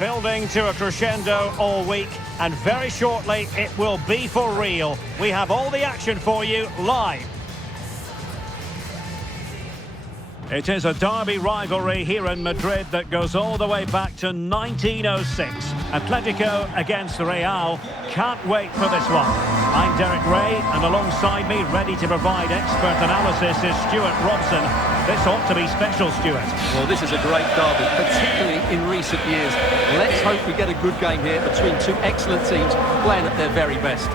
Building to a crescendo all week, and very shortly it will be for real. We have all the action for you live. It is a derby rivalry here in Madrid that goes all the way back to 1906. Atletico against Real. Can't wait for this one. I'm Derek Ray, and alongside me, ready to provide expert analysis, is Stuart Robson. This ought to be special, Stuart. Well, this is a great derby, particularly in recent years. Let's hope we get a good game here between two excellent teams playing at their very best.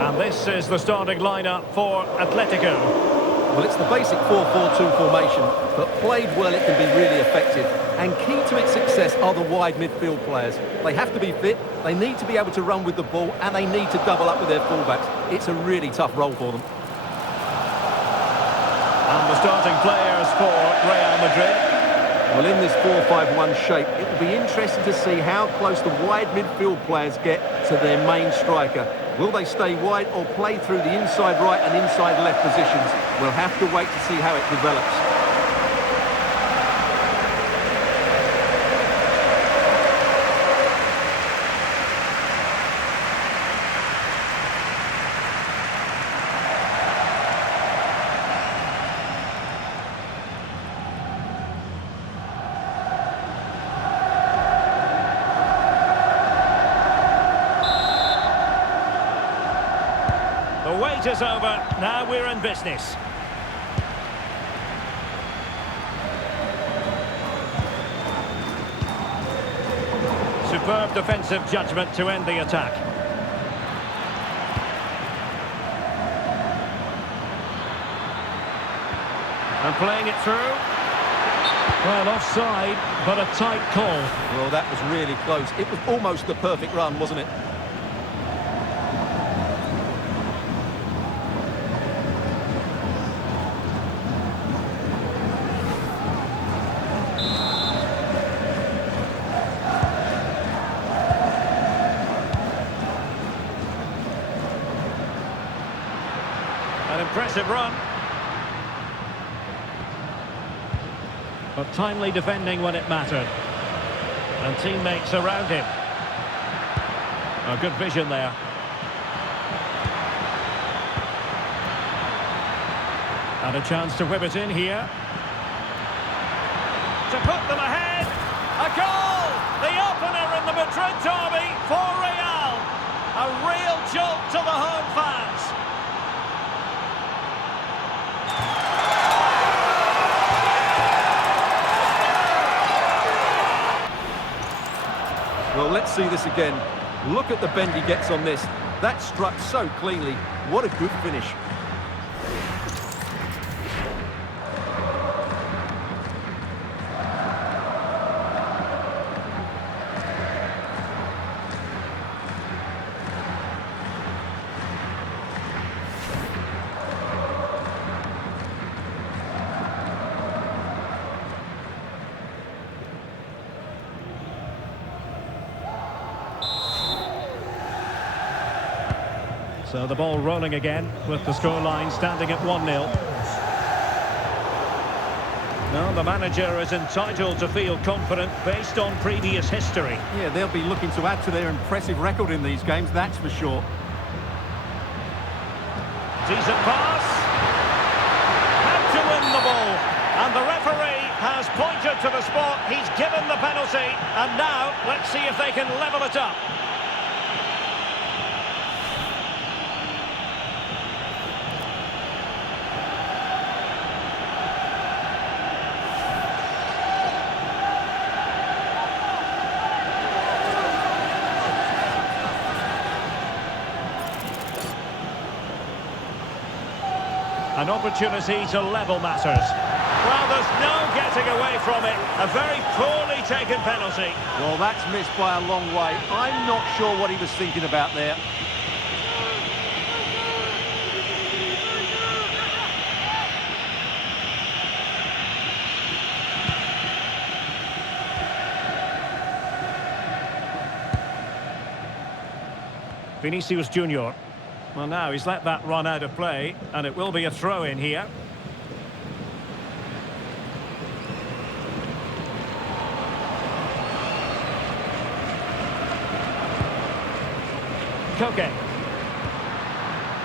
And this is the starting lineup for Atletico. Well, it's the basic 4-4-2 formation, but played well it can be really effective. And key to its success are the wide midfield players. They have to be fit, they need to be able to run with the ball, and they need to double up with their fullbacks. It's a really tough role for them. And the starting players for Real Madrid. Well, in this 4-5-1 shape, it will be interesting to see how close the wide midfield players get to their main striker. Will they stay wide or play through the inside right and inside left positions? We'll have to wait to see how it develops. The wait is over, now we're in business. Superb defensive judgment to end the attack. And playing it through. Well, offside, but a tight call. Well, that was really close. It was almost the perfect run, wasn't it? An impressive run. But timely defending when it mattered. And teammates around him. A good vision there. And a chance to whip it in here. To put them ahead. A goal! The opener in the Madrid derby for Real. A real jolt to the home fans. Well, let's see this again. Look at the bend he gets on this. That struck so cleanly. What a good finish. So the ball rolling again with the scoreline standing at 1-0. Now the manager is entitled to feel confident based on previous history. Yeah, they'll be looking to add to their impressive record in these games, that's for sure. Decent pass. Had to win the ball. And the referee has pointed to the spot. He's given the penalty. And now let's see if they can level it up. An opportunity to level matters. Well, there's no getting away from it. A very poorly taken penalty. Well, that's missed by a long way. I'm not sure what he was thinking about there. Vinicius Junior. Well, now he's let that run out of play, and it will be a throw-in here. Koke.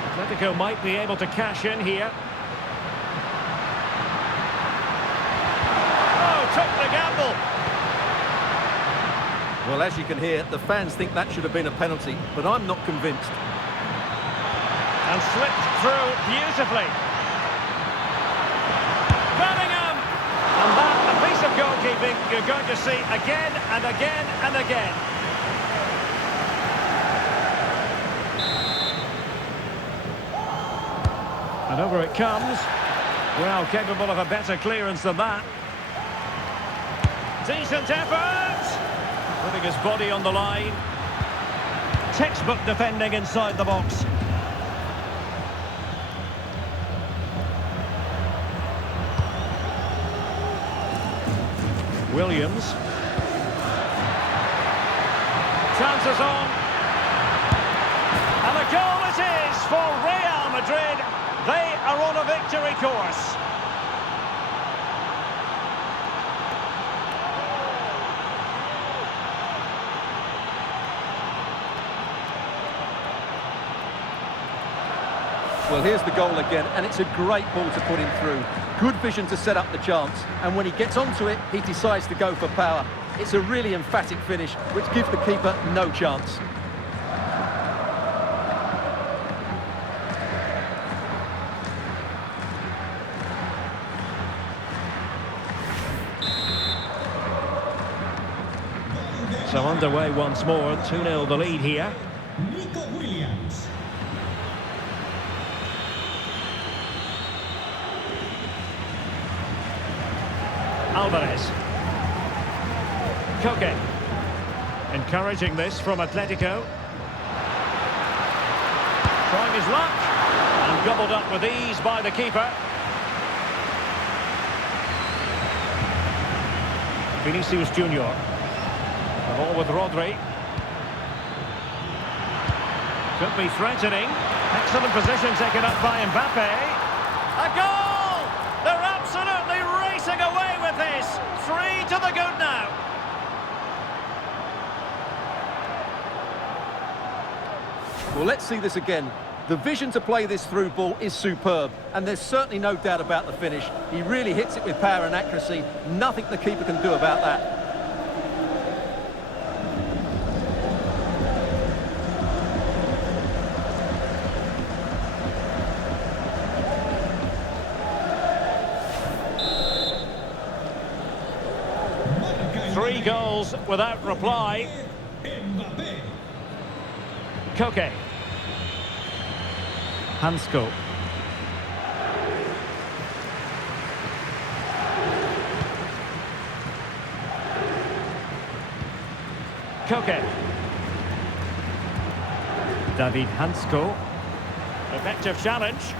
Atletico might be able to cash in here. Oh, took the gamble. Well, as you can hear, the fans think that should have been a penalty, but I'm not convinced. And slipped through beautifully. Bellingham! And that, a piece of goalkeeping you're going to see again and again and again. And over it comes. Well, capable of a better clearance than that. Decent effort! Putting his body on the line. Textbook defending inside the box. Williams. Chances on. And a goal it is for Real Madrid. They are on a victory course. Well, here's the goal again, and it's a great ball to put him through. Good vision to set up the chance, and when he gets onto it, he decides to go for power. It's a really emphatic finish, which gives the keeper no chance. So underway once more, 2-0 the lead here. Nico Williams. Alvarez. Koke. Encouraging this from Atletico. Trying his luck. And gobbled up with ease by the keeper. Vinicius Junior. The ball with Rodri. Could be threatening. Excellent position taken up by Mbappe. A goal! They're absolutely racing away with this. 3 to the good now. Well, let's see this again. The vision to play this through ball is superb, and there's certainly no doubt about the finish. He really hits it with power and accuracy. Nothing the keeper can do about that. Three goals without reply. Mbappe. Koke. Hansko. Koke. David Hansko. Effective challenge.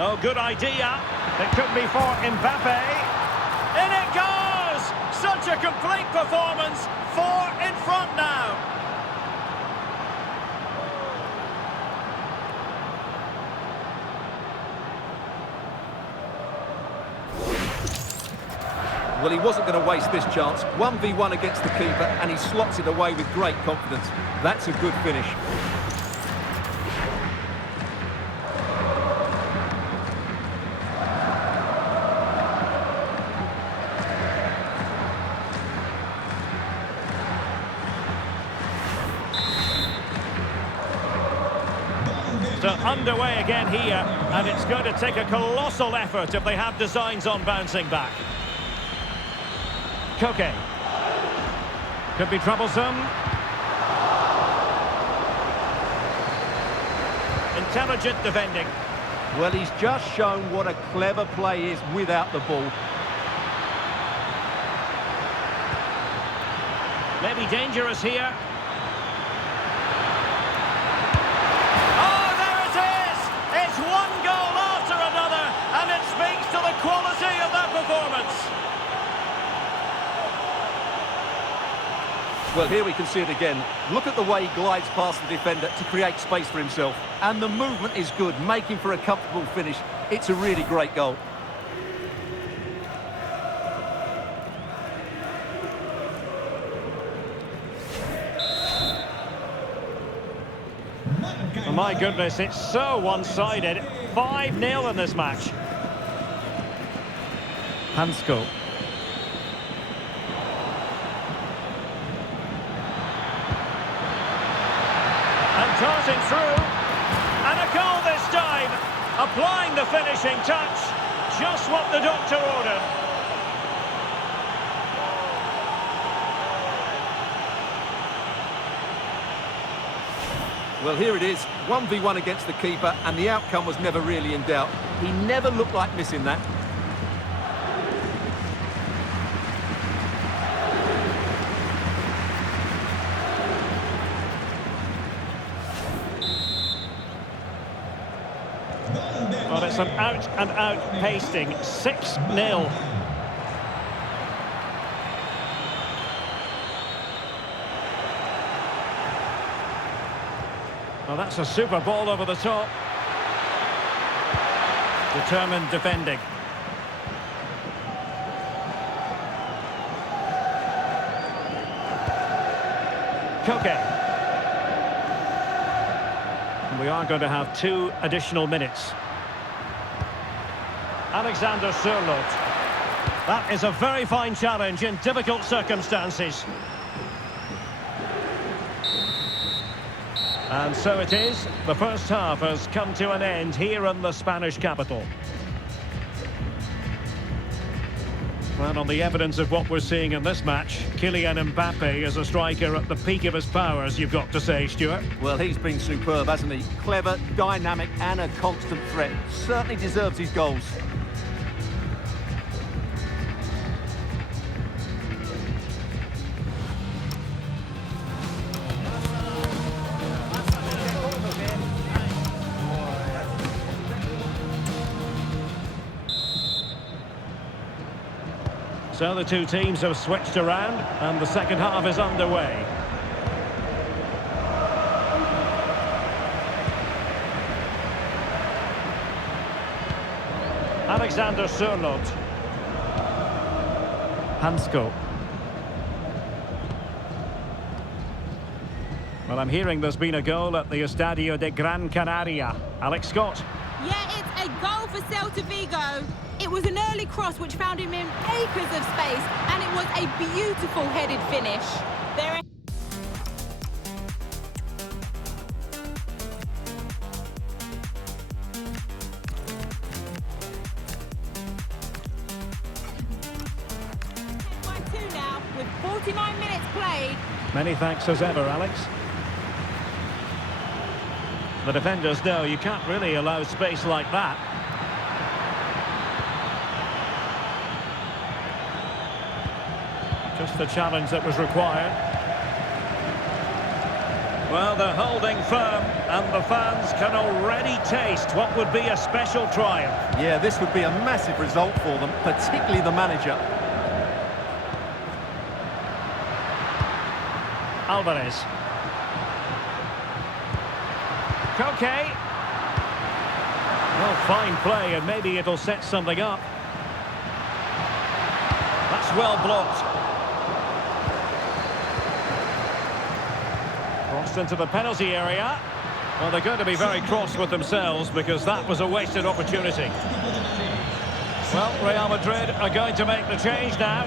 Oh, good idea. It could be for Mbappe. In it goes! Such a complete performance. 4 in front now. Well, he wasn't going to waste this chance. 1v1 against the keeper, and he slots it away with great confidence. That's a good finish. So underway again here, and it's going to take a colossal effort if they have designs on bouncing back. Koke. Could be troublesome. Intelligent defending. Well, he's just shown what a clever play is without the ball. Maybe dangerous here. It's one goal after another, and it speaks to the quality of that performance. Well, here we can see it again. Look at the way he glides past the defender to create space for himself. And the movement is good, making for a comfortable finish. It's a really great goal. Oh my goodness, it's so one-sided. 5-0 in this match. Hansko. And darting through. And a goal this time. Applying the finishing touch. Just what the doctor ordered. Well, here it is, 1v1 against the keeper, and the outcome was never really in doubt. He never looked like missing that. Well, it's an out-and-out pasting. 6-0. Well, that's a super ball over the top. Determined defending. Koke. And we are going to have 2 additional minutes. Alexander Sørloth. That is a very fine challenge in difficult circumstances. And so it is. The first half has come to an end here in the Spanish capital. Well, on the evidence of what we're seeing in this match, Kylian Mbappe is a striker at the peak of his powers, you've got to say, Stuart. Well, he's been superb, hasn't he? Clever, dynamic and a constant threat. Certainly deserves his goals. So the two teams have switched around and the second half is underway. Alexander Sørloth. Hansko. Well, I'm hearing there's been a goal at the Estadio de Gran Canaria. Alex Scott. Yeah, it's a goal for Celta Vigo. It was an early cross which found him in acres of space, and it was a beautiful headed finish. There. By 2 now, with 49 minutes played. Many thanks as ever, Alex. The defenders know you can't really allow space like that. Just the challenge that was required. Well, they're holding firm, and the fans can already taste what would be a special triumph. Yeah, this would be a massive result for them, particularly the manager. Alvarez. Koke. Well, fine play, and maybe it'll set something up. That's well blocked. Crossed into the penalty area. Well, they're going to be very cross with themselves because that was a wasted opportunity. Well, Real Madrid are going to make the change now.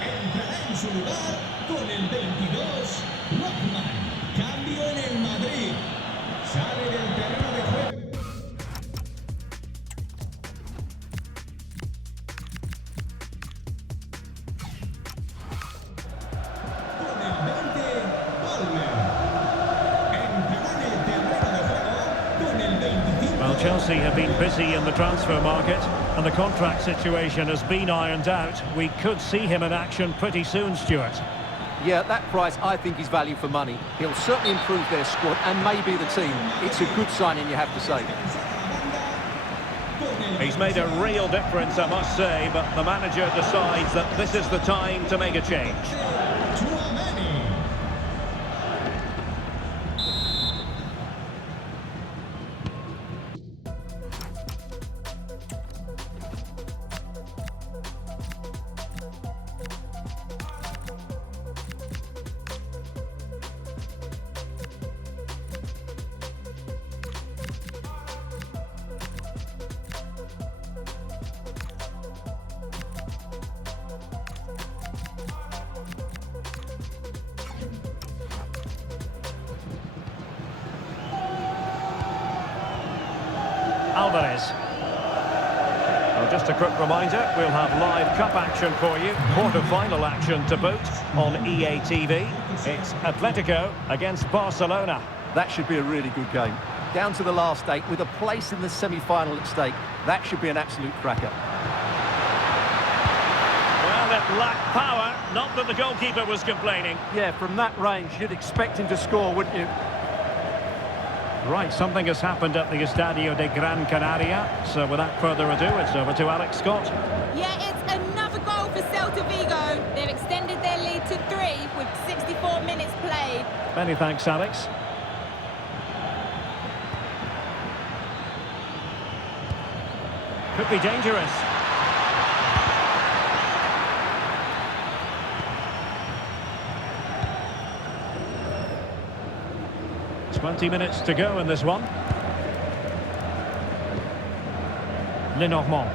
Entrará en su lugar con el 22, Lockman. Cambio en el Madrid. Sale del terreno de juego. Con el 20, Palmer. Entrará en el terreno de juego con el Chelsea have been busy in the transfer market, and the contract situation has been ironed out. We could see him in action pretty soon, Stuart. Yeah, that price I think is value for money. He'll certainly improve their squad and maybe the team. It's a good signing, you have to say. He's made a real difference, I must say, but the manager decides that this is the time to make a change. Alvarez. Well, just a quick reminder, we'll have live cup action for you. Quarter-final action to boot on EA TV. It's Atletico against Barcelona. That should be a really good game. Down to the last 8 with a place in the semi-final at stake. That should be an absolute cracker. Well, it lacked power. Not that the goalkeeper was complaining. Yeah, from that range, you'd expect him to score, wouldn't you? Right, something has happened at the Estadio de Gran Canaria. So without further ado, it's over to Alex Scott. Yeah, it's another goal for Celta Vigo. They've extended their lead to 3 with 64 minutes played. Many thanks, Alex. Could be dangerous. Twenty minutes to go in this one. Lenormand.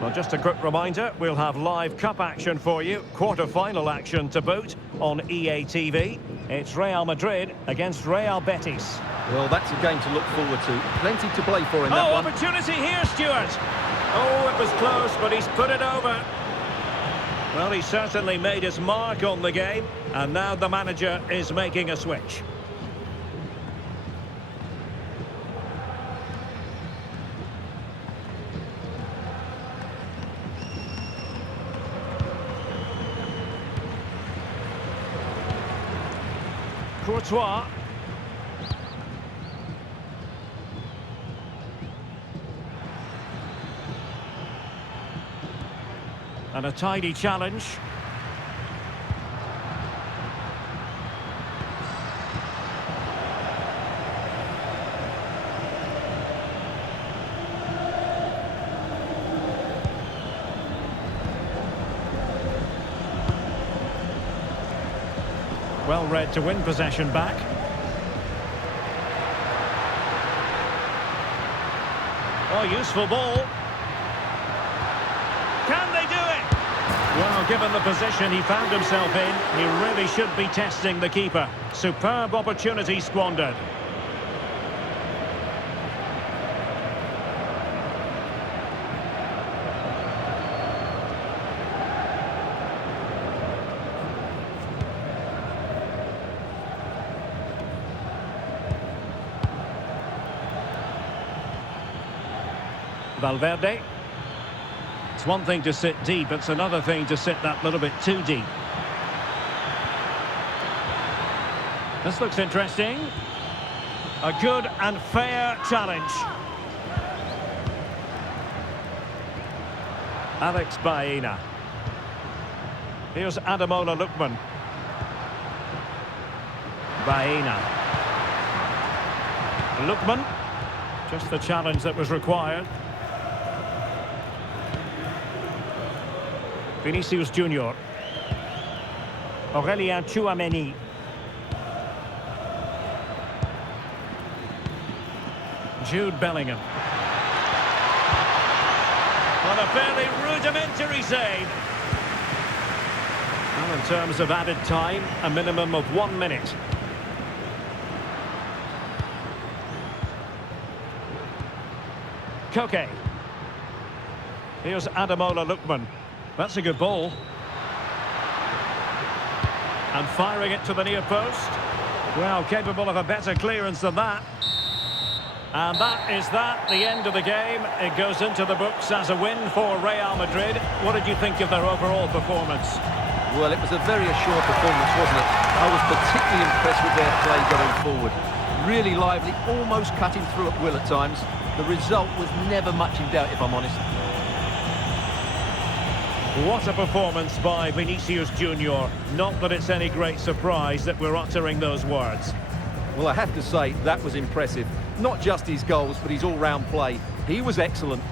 Well, just a quick reminder, we'll have live cup action for you. Quarter-final action to boot on EA TV. It's Real Madrid against Real Betis. Well, that's a game to look forward to. Plenty to play for in that one. Opportunity here, Stuart. Oh, it was close, but he's put it over. Well, he certainly made his mark on the game, and now the manager is making a switch. Courtois. And a tidy challenge. Well read to win possession back. Oh, useful ball. Can they do it? Well, given the position he found himself in, he really should be testing the keeper. Superb opportunity squandered. Valverde. It's one thing to sit deep, it's another thing to sit that little bit too deep. This looks interesting. A good and fair challenge. Alex Baena. Here's Ademola Lookman. Baena. Lookman. Just the challenge that was required. Vinicius Junior. Aurélien Tchouameni. Jude Bellingham. On a fairly rudimentary save. Well, in terms of added time, a minimum of 1 minute. Koke. Here's Ademola Lookman. That's a good ball. And firing it to the near post. Well, capable of a better clearance than that. And that is the end of the game. It goes into the books as a win for Real Madrid. What did you think of their overall performance? Well, it was a very assured performance, wasn't it? I was particularly impressed with their play going forward. Really lively, almost cutting through at will at times. The result was never much in doubt, if I'm honest. What a performance by Vinicius Junior. Not that it's any great surprise that we're uttering those words. Well, I have to say, that was impressive. Not just his goals, but his all-round play. He was excellent.